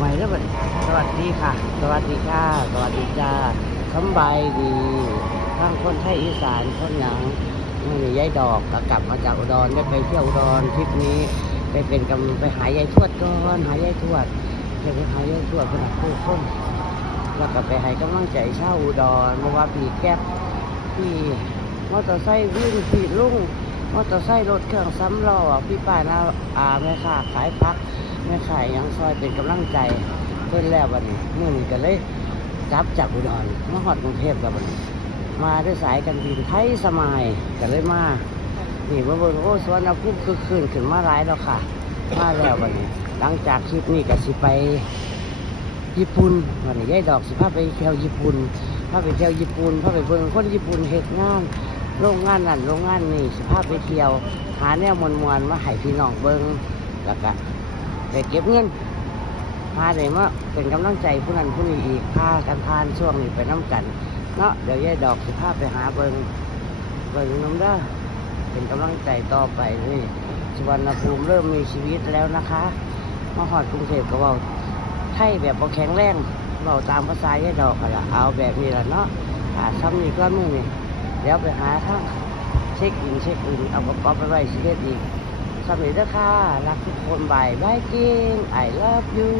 ใหม่แล้วบัดสวัสดีค่ะ สวัสดีค่ะ สวัสดีจ้าสำบายดีทั้งคนไทยอีสานคนหยังนี่ยายดอกก็กลับมาจากอุดรได้ไปเที่ยวอุดรทริปนี้ไปเป็นกำไปหายายทวดก่อนหายายทวดไปไปหายายทวดเป็นผู้คนแล้วก็ไปให้กำลังใจชาวอุดรเพราะว่าปีแก๊ปพี่มอเตอร์ไซค์วิ่งพี่ลุงมอเตอร์ไซค์รถเครื่องซ้ำล้อพี่ป้านาอาแม่ค้าขายพัก แม่ขายยังซอยเป็นกำลังใจเพิ่อนแล้ววันนี้เมื่อนี้ก็เลยกลับจากอุดรมาฮอดกรุงเทพแล้ววันนี้มาด้วยสายการบินไทยสมายก็เลยมานี่มาเบิ่งโอ้สวนอุภูมิคือคืนขึ้นมาหลายแล้วค่ะ มาแล้ววันนี้ หลังจากคลิปนี้ก็สิไปญี่ปุ่นวันนี้ยายดอกสิพาไปเที่ยวญี่ปุ่นพาไปเที่ยวญี่ปุ่นพาไปเบิ่งคนญี่ปุ่นเฮ็ดงานโรงงานนั่นโรงงานนี่สิพาไปเที่ยว หาแนวมวลๆมาให้พี่น้องเบิ่งแล้วก็ ไปเก็บเงินพาเลยมาเป็นกำลังใจผู้นั้นผู้นี้อีกพากันทานช่วงนี้ไปน้ำกันเนาะเดี๋ยวยายดอกสิพาไปหาเบิงเบิงน้ำเด้อเป็นกำลังใจต่อไปนี่สุวรรณภูมิเริ่มมีชีวิตแล้วนะคะมาหอดกรุงเทพก็เว่าไทยแบบบ่แข็งแรงเราตามภาษายายดอกกันละเอาแบบนี้ละเนาะอาซ้ำนี่ก็มือนี่เดี๋ยวไปหาทั้งเช็คอินเช็คอินเอากระเป๋าไปไว้สิเฮ็ดอีก สวัสดีค่ะรักทุกคนบายบายกิ้ง I love you